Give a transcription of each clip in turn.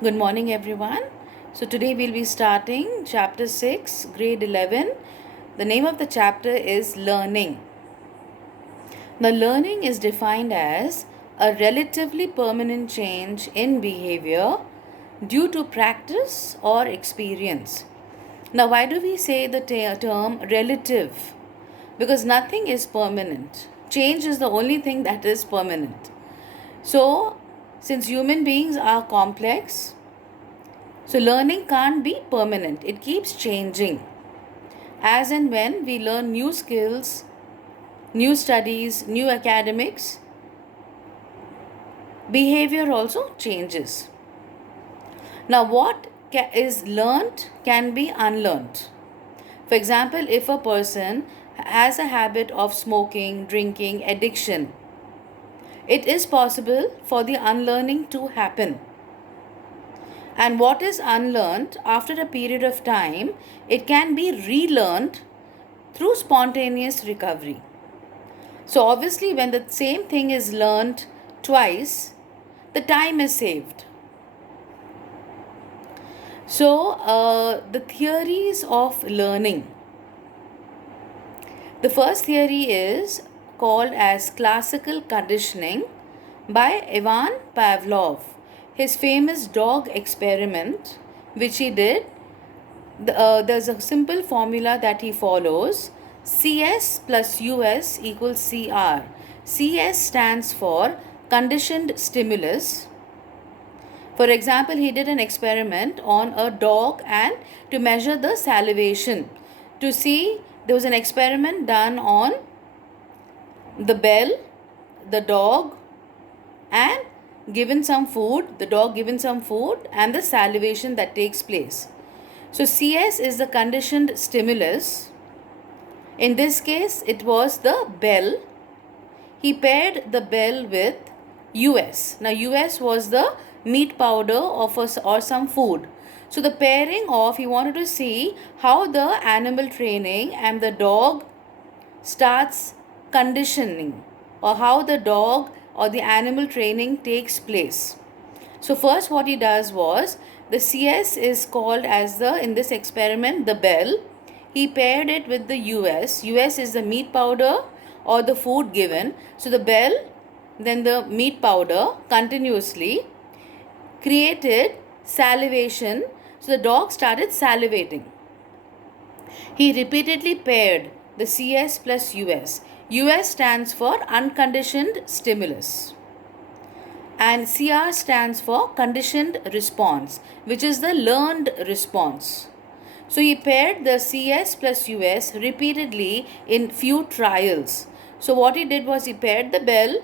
Good morning, everyone. So, today we'll be starting chapter 6, grade 11. The name of the chapter is Learning. Now, learning is defined as a relatively permanent change in behavior due to practice or experience. Now, why do we say the term relative? Because nothing is permanent. Change is the only thing that is permanent. So, since human beings are complex, so learning can't be permanent, it keeps changing. As and when we learn new skills, new studies, new academics, behavior also changes. Now, what is learnt can be unlearned. For example, if a person has a habit of smoking, drinking, addiction, it is possible for the unlearning to happen. And what is unlearned after a period of time, it can be relearned through spontaneous recovery. So, obviously, when the same thing is learned twice, the time is saved. So, the theories of learning. The first theory is called as classical conditioning by Ivan Pavlov. His famous dog experiment, which he did, there's a simple formula that he follows: CS plus US equals CR. CS stands for conditioned stimulus. For example, he did an experiment on a dog and to measure the salivation. To see, there was an experiment done on the bell, the dog, and given some food, the dog given some food, and the salivation that takes place. So, CS is the conditioned stimulus. In this case, it was the bell. He paired the bell with US. Now, US was the meat powder or some food. So, the pairing of, he wanted to see how the animal training and the dog starts conditioning, or how the dog or the animal training takes place. So first what he does was, the CS is called as the, in this experiment, the bell. He paired it with the US. US is the meat powder or the food given. So the bell, then the meat powder continuously created salivation. So the dog started salivating. He repeatedly paired the CS plus US. US stands for unconditioned stimulus, and CR stands for conditioned response, which is the learned response. So he paired the CS plus US repeatedly in few trials. So what he did was, he paired the bell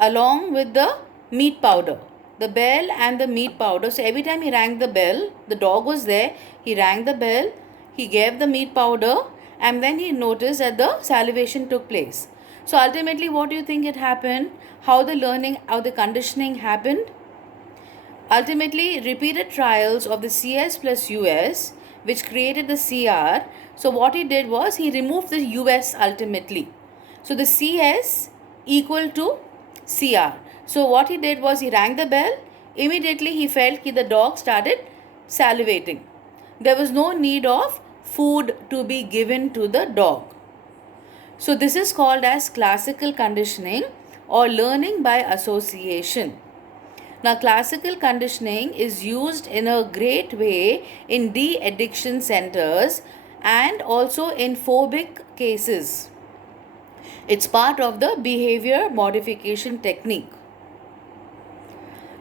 along with the meat powder. The bell and the meat powder. So every time he rang the bell, the dog was there, he rang the bell, he gave the meat powder, and then he noticed that the salivation took place. So ultimately, what do you think it happened? How the learning, how the conditioning happened? Ultimately, repeated trials of the CS plus US, which created the CR. So what he did was, he removed the US ultimately. So the CS equal to CR. So what he did was, he rang the bell. Immediately he felt that the dog started salivating. There was no need of food to be given to the dog. So this is called as classical conditioning or learning by association. Now, classical conditioning is used in a great way in de-addiction centers and also in phobic cases. It's part of the behavior modification technique.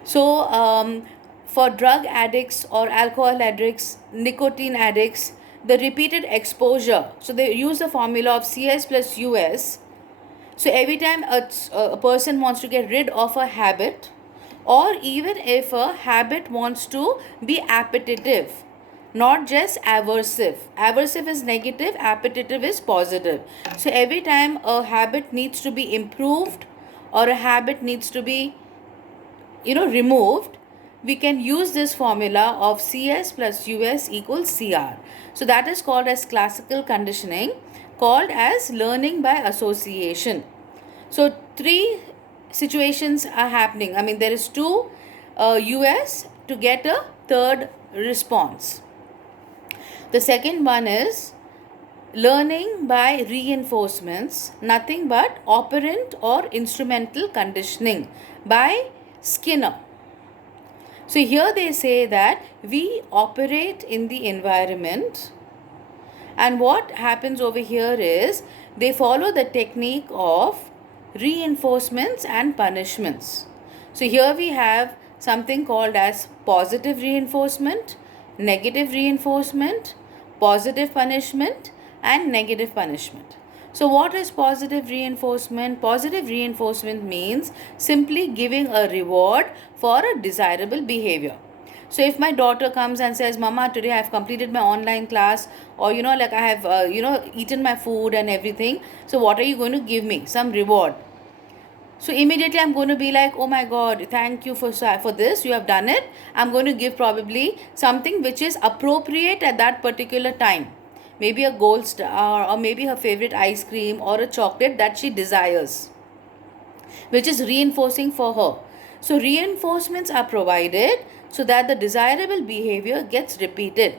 So, for drug addicts or alcohol addicts, nicotine addicts, the repeated exposure, so they use the formula of CS plus US. So, every time a person wants to get rid of a habit, or even if a habit wants to be appetitive, not just aversive. Aversive is negative, appetitive is positive. So every time a habit needs to be improved or a habit needs to be removed, we can use this formula of CS plus US equals CR. So that is called as classical conditioning, called as learning by association. So three situations are happening. I mean, there is two US to get a third response. The second one is learning by reinforcements, nothing but operant or instrumental conditioning by Skinner. So here they say that we operate in the environment, and what happens over here is they follow the technique of reinforcements and punishments. So here we have something called as positive reinforcement, negative reinforcement, positive punishment, and negative punishment. So what is positive reinforcement? Positive reinforcement means simply giving a reward for a desirable behavior. So if my daughter comes and says, Mama, today I have completed my online class, or like I have eaten my food and everything, so what are you going to give me? Some reward. So immediately I'm going to be like, oh my God, thank you for this, you have done it. I'm going to give probably something which is appropriate at that particular time. Maybe a gold star, or maybe her favorite ice cream, or a chocolate that she desires, which is reinforcing for her. So reinforcements are provided so that the desirable behavior gets repeated.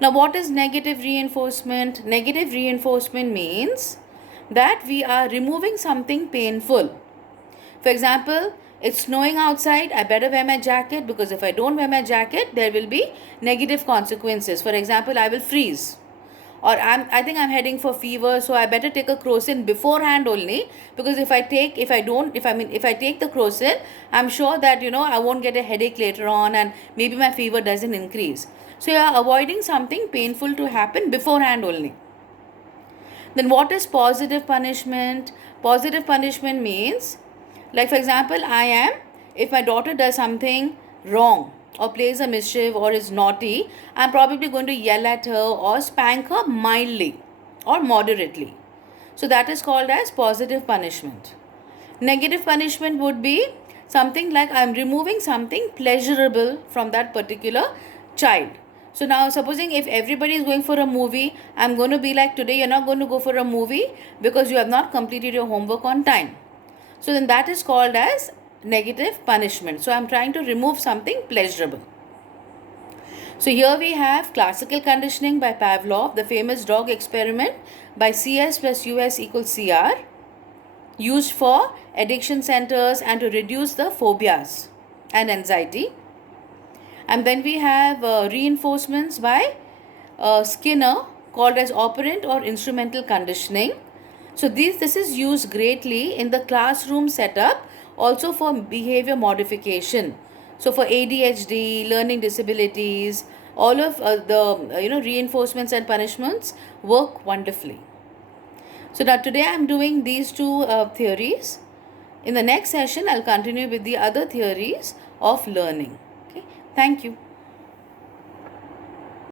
Now what is negative reinforcement? Negative reinforcement means that we are removing something painful. For example, it's snowing outside, I better wear my jacket, because if I don't wear my jacket, there will be negative consequences. For example, I will freeze. Or I think I'm heading for fever, so I better take a Crocin beforehand only, because if I take the Crocin, I'm sure that I won't get a headache later on, and maybe my fever doesn't increase. So you are avoiding something painful to happen beforehand only. Then what is positive punishment? Positive punishment means, like for example, if my daughter does something wrong or plays a mischief or is naughty, I'm probably going to yell at her or spank her mildly or moderately. So that is called as positive punishment. Negative punishment would be something like I'm removing something pleasurable from that particular child. So now supposing if everybody is going for a movie, I'm going to be like, today you're not going to go for a movie because you have not completed your homework on time. So then that is called as negative punishment. So I'm trying to remove something pleasurable. So here we have classical conditioning by Pavlov, the famous dog experiment by CS plus US equals CR, used for addiction centers and to reduce the phobias and anxiety. And then we have reinforcements by Skinner, called as operant or instrumental conditioning. So this is used greatly in the classroom setup, also for behavior modification. So for ADHD, learning disabilities, all of the reinforcements and punishments work wonderfully. So now today I am doing these two theories. In the next session, I'll continue with the other theories of learning. Okay, thank you.